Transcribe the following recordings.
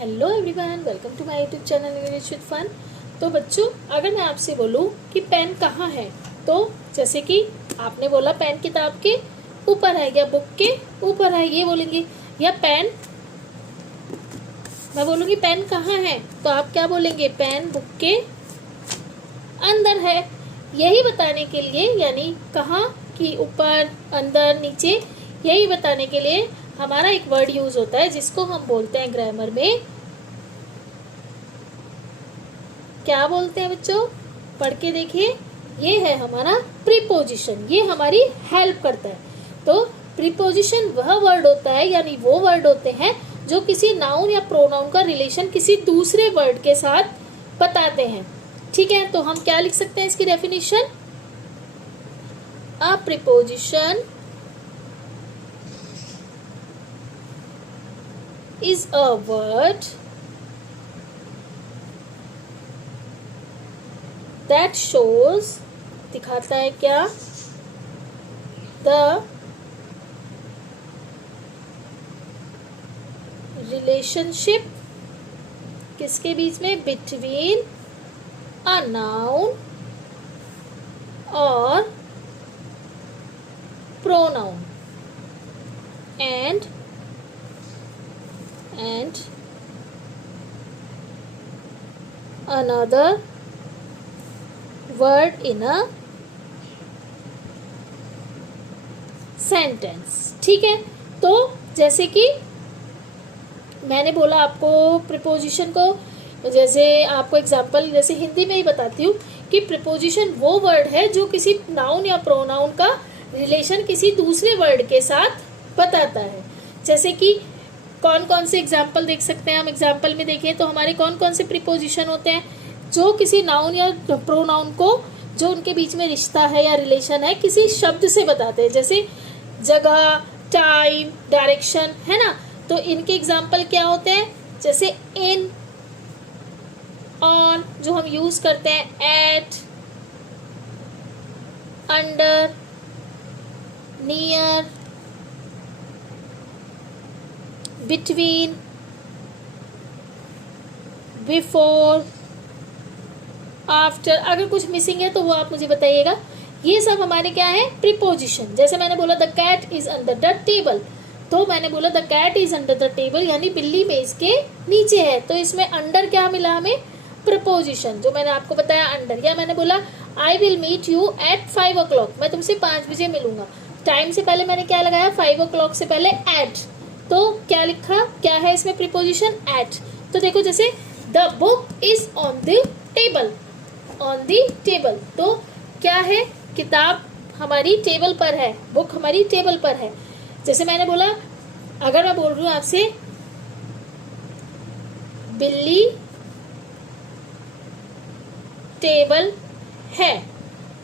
Hello everyone, welcome to my YouTube channel English with fun. तो बच्चों, अगर मैं आपसे बोलूं कि पेन कहाँ है, तो जैसे कि आपने बोला पेन किताब के ऊपर है या बुक के ऊपर है, ये बोलेंगे। या पेन, मैं बोलूंगी पेन कहाँ है, तो आप क्या बोलेंगे? पेन बुक के अंदर है। यही बताने के लिए, यानी कहाँ कि ऊपर, अंदर, नीचे, यही बताने के लिए हमारा एक वर्ड यूज होता है जिसको हम बोलते हैं ग्रामर में, क्या बोलते हैं बच्चों? पढ़ के देखिए। ये है हमारा प्रीपोजिशन। ये हमारी हेल्प करता है। तो प्रीपोजिशन वह वर्ड होता है, यानी वो वर्ड होते हैं जो किसी नाउन या प्रोनाउन का रिलेशन किसी दूसरे वर्ड के साथ बताते हैं। ठीक है, तो हम क्या लिख सकते हैं इसकी definition? A preposition is a word that shows, दिखाता है क्या? The relationship किसके बीच में? Between a noun और pronoun and another word in a sentence। ठीक है, तो जैसे कि मैंने बोला आपको प्रीपोजिशन को, जैसे आपको एग्जांपल जैसे हिंदी में ही बताती हूँ कि प्रीपोजिशन वो वर्ड है जो किसी नाउन या प्रोनाउन का रिलेशन किसी दूसरे वर्ड के साथ बताता है। जैसे कि कौन कौन से एग्जाम्पल देख सकते हैं हम? एग्जाम्पल में देखें तो हमारे कौन कौन से प्रीपोजिशन होते हैं जो किसी नाउन या प्रोनाउन को, जो उनके बीच में रिश्ता है या रिलेशन है, किसी शब्द से बताते हैं। जैसे जगह, टाइम, डायरेक्शन, है ना। तो इनके एग्जाम्पल क्या होते हैं? जैसे इन, ऑन, जो हम यूज करते हैं, at, under, near, between, before, after. अगर कुछ मिसिंग है तो वो आप मुझे बताइएगा। ये सब हमारे क्या है? प्रीपोजिशन। जैसे मैंने बोला the cat is under the table, तो मैंने बोला the cat is under the table, यानी बिल्ली मेज के नीचे है। तो इसमें अंडर क्या मिला हमें? प्रीपोजिशन, जो मैंने आपको बताया अंडर। या मैंने बोला I will meet you at 5 o'clock, मैं तुमसे 5 बजे मिलूंगा। टाइम से पहले मैंने क्या लगाया? 5 o'clock से पहले एट, तो क्या लिखा? क्या है इसमें प्रीपोजिशन? एट। तो देखो, जैसे the book is on the table, on the table, तो क्या है? किताब हमारी टेबल पर है, बुक हमारी टेबल पर है। जैसे मैंने बोला, अगर मैं बोल रही हूँ आपसे बिल्ली टेबल है,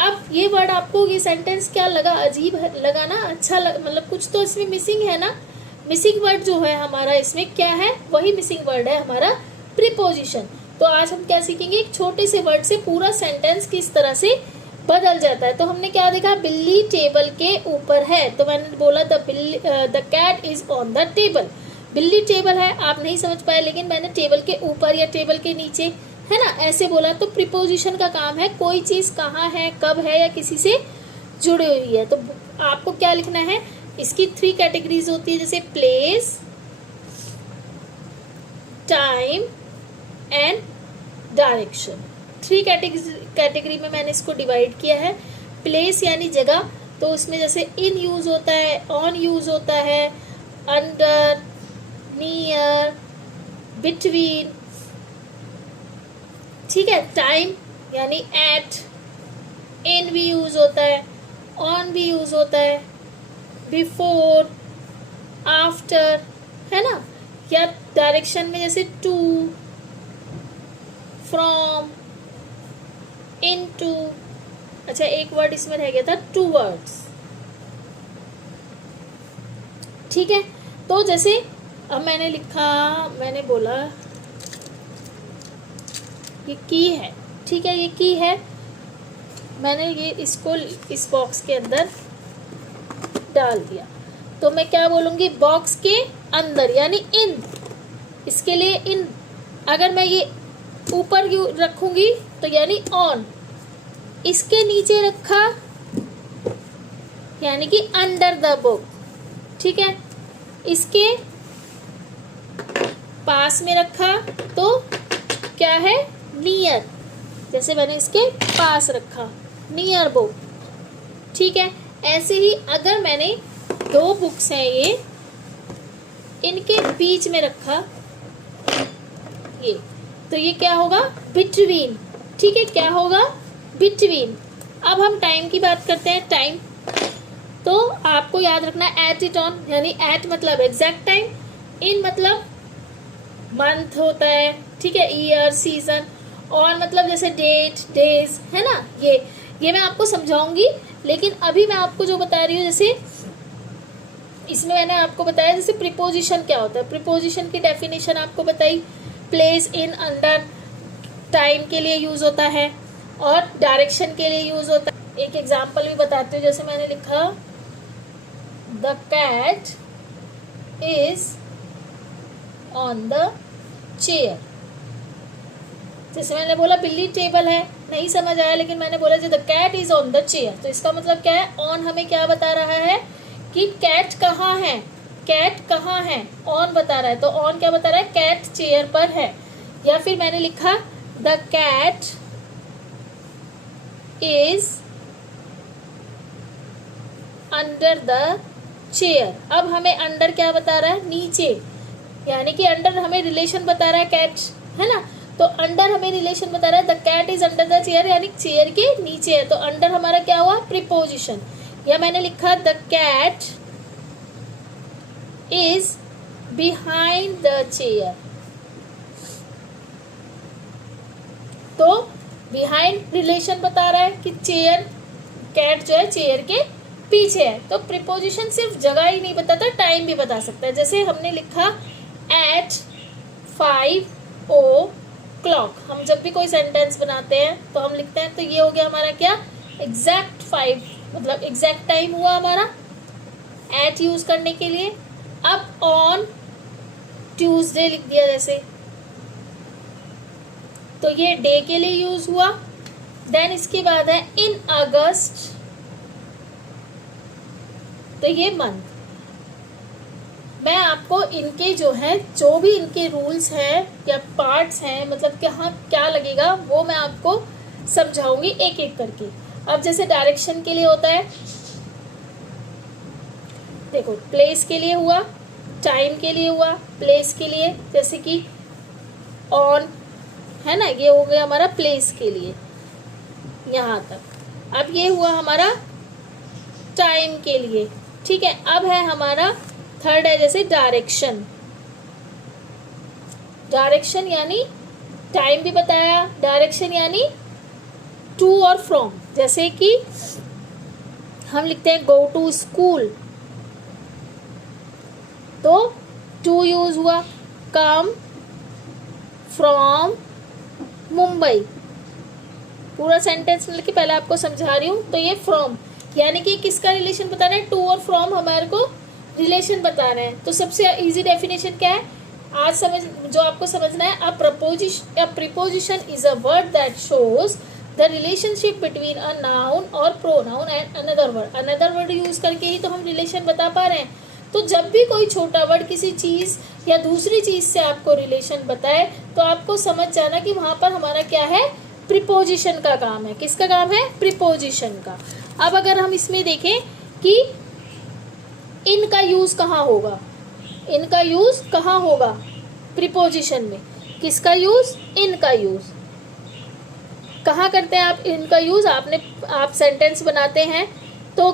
अब ये वर्ड आपको, ये सेंटेंस क्या लगा? अजीब लगा ना? अच्छा मतलब कुछ तो इसमें मिसिंग है ना। मिसिंग वर्ड जो है हमारा इसमें क्या है? वही मिसिंग वर्ड है हमारा प्रीपोजिशन। तो आज हम क्या सीखेंगे? एक छोटे से वर्ड से पूरा सेंटेंस किस तरह से बदल जाता है। तो हमने क्या देखा? बिल्ली टेबल के ऊपर है, तो मैंने बोला the cat is on the table. बिल्ली टेबल है, आप नहीं समझ पाए, लेकिन मैंने टेबल के ऊपर या टेबल के नीचे, है ना, ऐसे बोला। तो प्रीपोजिशन का काम है कोई चीज कहाँ है, कब है, या किसी से जुड़ी हुई है। तो आपको क्या लिखना है? इसकी 3 कैटेगरीज होती है, जैसे place, time and direction. 3 category में मैंने इसको डिवाइड किया है। प्लेस यानी जगह, तो उसमें जैसे इन यूज होता है, ऑन यूज होता है, अंडर, नियर, बिटवीन। ठीक है। टाइम यानी एट, इन भी यूज होता है, ऑन भी यूज होता है, बिफोर, आफ्टर, है ना। या डायरेक्शन में जैसे टू, फ्रॉम, इनटू। अच्छा, एक वर्ड इसमें रह गया था, टूवर्ड्स। ठीक है। तो जैसे अब मैंने लिखा, मैंने बोला ये की है, ठीक है, ये की है। मैंने ये इसको इस बॉक्स के अंदर डाल दिया, तो मैं क्या बोलूंगी? बॉक्स के अंदर यानी इन, इसके लिए इन, अगर मैं ये ऊपर रखूंगी तो यानी ऑन, इसके नीचे रखा यानी कि अंडर द बुक, ठीक है। इसके पास में रखा तो क्या है, नियर, जैसे मैंने इसके पास रखा, नियर बुक, ठीक है। ऐसे ही अगर मैंने दो बुक्स हैं ये, इनके बीच में रखा ये, तो ये क्या होगा, बिटवीन, ठीक है। क्या होगा, बिटवीन। अब हम टाइम की बात करते हैं। टाइम तो आपको याद रखना है एट इट ऑन, यानी एट मतलब एग्जैक्ट टाइम, इन मतलब मंथ होता है, ठीक है, ईयर, सीजन, ऑन मतलब जैसे डेट, डेज, है ना। ये मैं आपको समझाऊंगी, लेकिन अभी मैं आपको जो बता रही हूँ, जैसे इसमें मैंने आपको बताया जैसे प्रीपोजिशन क्या होता है, प्रीपोजिशन की डेफिनेशन आपको बताई, प्लेस, इन, अंडर, टाइम के लिए यूज होता है और डायरेक्शन के लिए यूज होता है। एक एग्जांपल भी बताती हूँ, जैसे मैंने लिखा the cat is on the chair, जैसे मैंने बोला बिल्ली टेबल है, नहीं समझ आया, लेकिन मैंने बोला जो the cat is on the chair, तो इसका मतलब क्या है, ऑन हमें क्या बता रहा है कि कैट कहाँ है, कैट कहाँ है, ऑन बता रहा है। तो ऑन क्या बता रहा है, कैट चेयर पर है। या फिर मैंने लिखा the cat is under the chair, अब हमें अंडर क्या बता रहा है, नीचे, यानी कि अंडर हमें रिलेशन बता रहा है कैट, है ना। तो अंडर हमें रिलेशन बता रहा है, the cat is under the chair, यानी चेयर के नीचे है, तो अंडर हमारा क्या हुआ, प्रीपोजिशन। या मैंने लिखा the cat is behind the chair, तो बिहाइंड रिलेशन बता रहा है कि चेयर, कैट जो है चेयर के पीछे है। तो प्रीपोजिशन सिर्फ जगह ही नहीं बताता, टाइम भी बता सकता है। जैसे हमने लिखा एट 5 o'clock, हम जब भी कोई सेंटेंस बनाते हैं तो हम लिखते हैं, तो ये हो गया हमारा क्या, एग्जैक्ट 5, मतलब एग्जैक्ट टाइम हुआ हमारा एट यूज करने के लिए। अब ऑन ट्यूसडे लिख दिया जैसे, तो ये डे के लिए यूज हुआ। देन इसके बाद है इन अगस्त, तो ये मंथ। मैं आपको इनके जो है, जो भी इनके रूल्स हैं या पार्ट्स हैं, मतलब कहाँ क्या लगेगा, वो मैं आपको समझाऊंगी एक एक करके। अब जैसे डायरेक्शन के लिए होता है, देखो प्लेस के लिए हुआ, टाइम के लिए हुआ, प्लेस के लिए जैसे कि ऑन, है ना, ये हो गया हमारा प्लेस के लिए यहाँ तक। अब ये हुआ हमारा टाइम के लिए, ठीक है। अब है हमारा थर्ड है जैसे डायरेक्शन, डायरेक्शन यानी टाइम भी बताया, डायरेक्शन यानी टू और फ्रॉम, जैसे कि हम लिखते हैं गो टू स्कूल, तो टू यूज हुआ, कम फ्रॉम मुंबई, पूरा सेंटेंस में लिख के पहले आपको समझा रही हूँ। तो ये फ्रॉम यानी कि किसका रिलेशन बता रहे हैं, टू और फ्रॉम हमारे को रिलेशन बता रहे हैं। तो सबसे इजी डेफिनेशन क्या है, आज समझ, जो आपको समझना है, a preposition is a word that shows the relationship between a noun और pronoun and another word. Another word use करके ही तो हम रिलेशन बता पा रहे हैं। तो जब भी कोई छोटा वर्ड किसी चीज या दूसरी चीज से आपको रिलेशन बताए, तो आपको समझ जाना कि वहां पर हमारा क्या है, प्रीपोजिशन का काम है। किसका काम है, प्रीपोजिशन का। अब अगर हम इसमें देखें कि इनका यूज कहाँ होगा, इनका यूज कहाँ होगा प्रीपोजिशन में, किसका यूज, इनका यूज कहाँ करते हैं आप, इनका यूज आप सेंटेंस बनाते हैं तो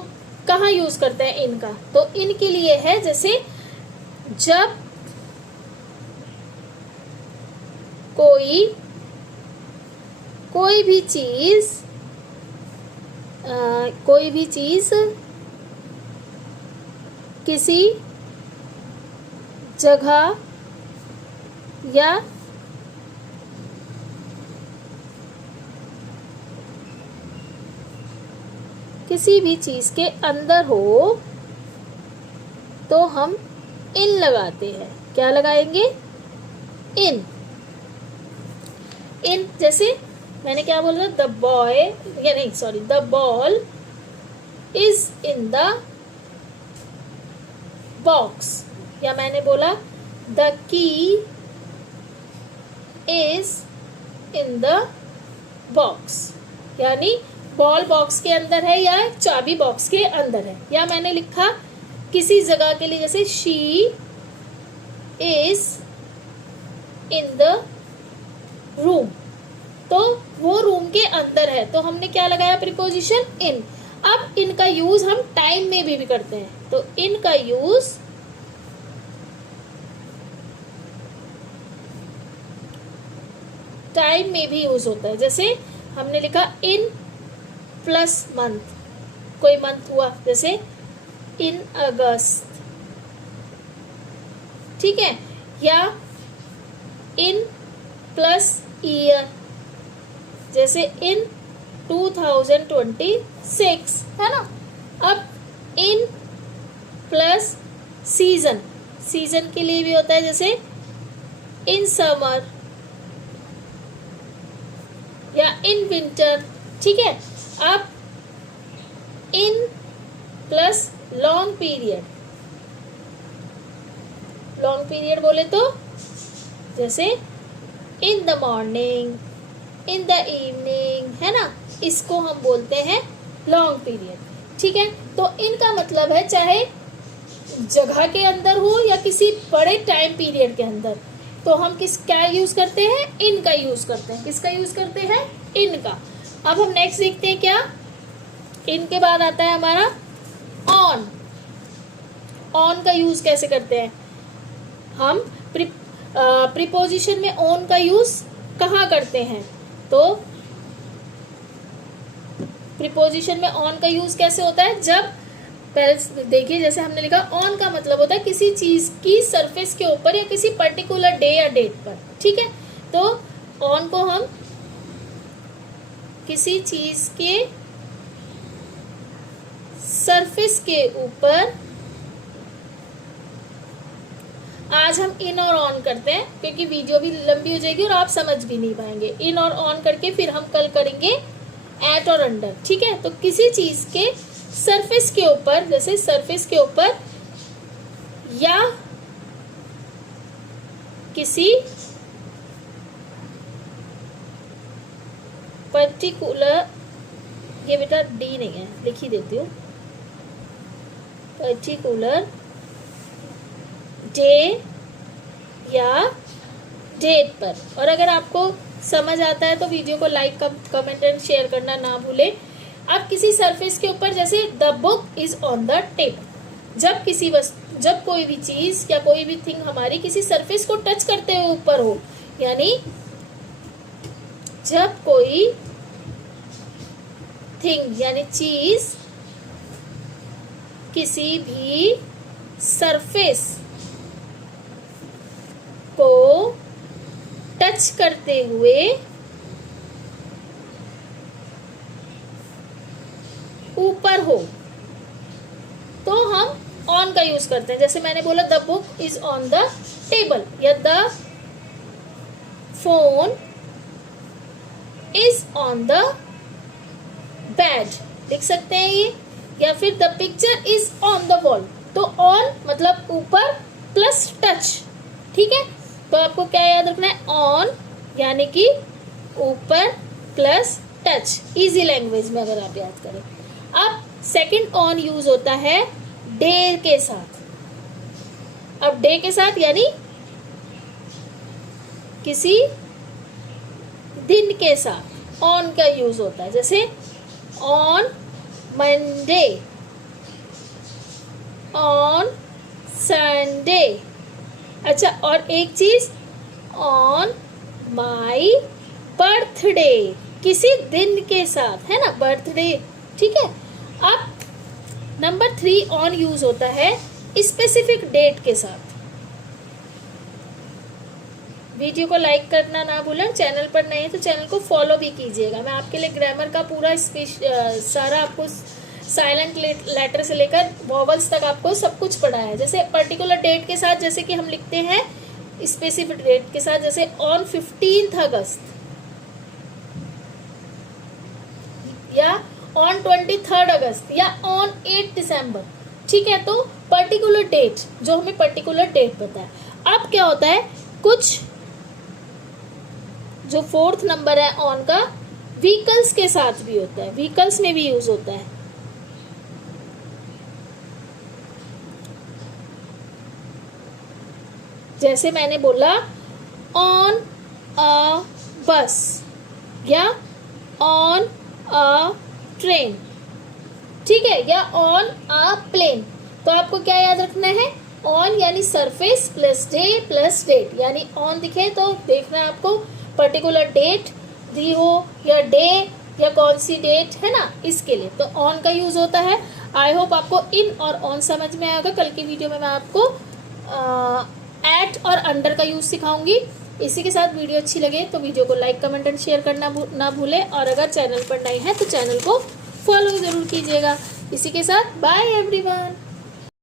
कहाँ यूज करते हैं इनका, तो इनके लिए है जैसे जब कोई भी चीज किसी जगह या किसी भी चीज के अंदर हो तो हम इन लगाते हैं। क्या लगाएंगे, इन। इन जैसे मैंने क्या बोला, द बॉय, या नहीं sorry, the ball is in the box, या मैंने बोला the key is in the box, यानी बॉल बॉक्स के अंदर है या चाबी बॉक्स के अंदर है। या मैंने लिखा किसी जगह के लिए, जैसे she is in the room, तो वो रूम के अंदर है, तो हमने क्या लगाया, प्रीपोजिशन इन। अब इनका यूज हम टाइम में भी करते हैं, तो इनका यूज टाइम में भी यूज होता है। जैसे हमने लिखा इन प्लस मंथ, कोई मंथ हुआ, जैसे इन अगस्त, ठीक है, या इन प्लस ईयर, जैसे इन 2026, है ना। अब इन प्लस सीजन, सीजन के लिए भी होता है, जैसे इन समर या इन विंटर, ठीक है। अब in plus long period, long period बोले तो जैसे in the morning, in the evening, है ना, इसको हम बोलते हैं लॉन्ग पीरियड, ठीक है। तो इनका मतलब है चाहे जगह के अंदर हो या किसी बड़े टाइम पीरियड के अंदर, तो हम क्या यूज करते हैं, इनका यूज करते हैं। किसका यूज करते हैं, इनका। अब हम नेक्स्ट देखते हैं क्या, इनके बाद आता है हमारा ऑन। ऑन का यूज कैसे करते हैं हम, प्रीपोजिशन में ऑन का यूज कहाँ करते हैं, तो प्रीपोजिशन में ऑन का यूज कैसे होता है, जब पहले देखिए, जैसे हमने लिखा ऑन का मतलब होता है किसी चीज की सरफेस के ऊपर या किसी पर्टिकुलर डे या डेट पर, ठीक है। तो ऑन को हम किसी चीज के सरफेस के ऊपर, आज हम इन और ऑन करते हैं क्योंकि वीडियो भी लंबी हो जाएगी और आप समझ भी नहीं पाएंगे। इन और ऑन करके फिर हम कल करेंगे एट और अंडर, ठीक है। तो किसी चीज के सरफेस के ऊपर, जैसे सरफेस के ऊपर या किसी पर्टिकुलर, ये बेटा डी नहीं है, लिख ही देती हूँ, पर्टिकुलर डे या डेट पर। और अगर आपको समझ आता है तो वीडियो को लाइक, कमेंट एंड शेयर करना ना भूले। अब किसी सरफेस के ऊपर, जैसे the book is on the table, जब किसी वस्तु, जब कोई भी चीज या कोई भी थिंग हमारी किसी सरफेस को टच करते हुए ऊपर हो, यानी जब कोई थिंग यानी चीज किसी भी सरफेस को टच करते हुए ऊपर हो, तो हम ऑन का यूज करते हैं। जैसे मैंने बोला the book is on the table, या the phone is on the bed, लिख सकते हैं ये। या फिर the picture is on the wall, तो ऑन मतलब ऊपर प्लस टच, ठीक है। तो आपको क्या याद रखना है, ऑन यानी कि ऊपर प्लस टच, इजी लैंग्वेज में अगर आप याद करें। अब सेकंड ऑन यूज होता है डे के साथ। अब डे के साथ यानी किसी दिन के साथ ऑन का यूज होता है, जैसे ऑन मंडे, ऑन संडे। अच्छा, और एक चीज, ऑन माई बर्थडे, किसी दिन के साथ, है ना, बर्थडे, ठीक है। अब नंबर 3 ऑन यूज होता है स्पेसिफिक डेट के साथ। वीडियो को लाइक करना ना भूलें, चैनल पर नए हैं तो चैनल को फॉलो भी कीजिएगा। मैं आपके लिए ग्रामर का पूरा सारा आपको साइलेंट लेटर से लेकर वॉवल्स तक आपको सब कुछ पढ़ाया है। जैसे पर्टिकुलर डेट के साथ, जैसे कि हम लिखते हैं स्पेसिफिक डेट के साथ, जैसे ऑन 15 अगस्त या ऑन 23 अगस्त या ऑन 8 दिसंबर। ठीक है, तो पर्टिकुलर डेट, जो हमें पर्टिकुलर डेट पता है। अब क्या होता है, कुछ जो फोर्थ नंबर है ऑन का व्हीकल्स के साथ भी होता है, व्हीकल्स में भी यूज होता है। जैसे मैंने बोला ऑन अ बस या ऑन अ ट्रेन, ठीक है, या ऑन अ प्लेन। तो आपको क्या याद रखना है, ऑन यानी surface plus day plus date, यानी ऑन दिखे तो देखना है आपको पर्टिकुलर डेट दी हो या डे या कौन सी डेट है ना, इसके लिए तो ऑन का यूज होता है। आई होप आपको इन और ऑन समझ में आएगा। कल की वीडियो में मैं आपको एट और अंडर का यूज सिखाऊंगी। इसी के साथ वीडियो अच्छी लगे तो वीडियो को लाइक कमेंट एंड शेयर करना ना भूलें, और अगर चैनल पर नए हैं तो चैनल को फॉलो जरूर कीजिएगा। इसी के साथ बाय एवरीवन।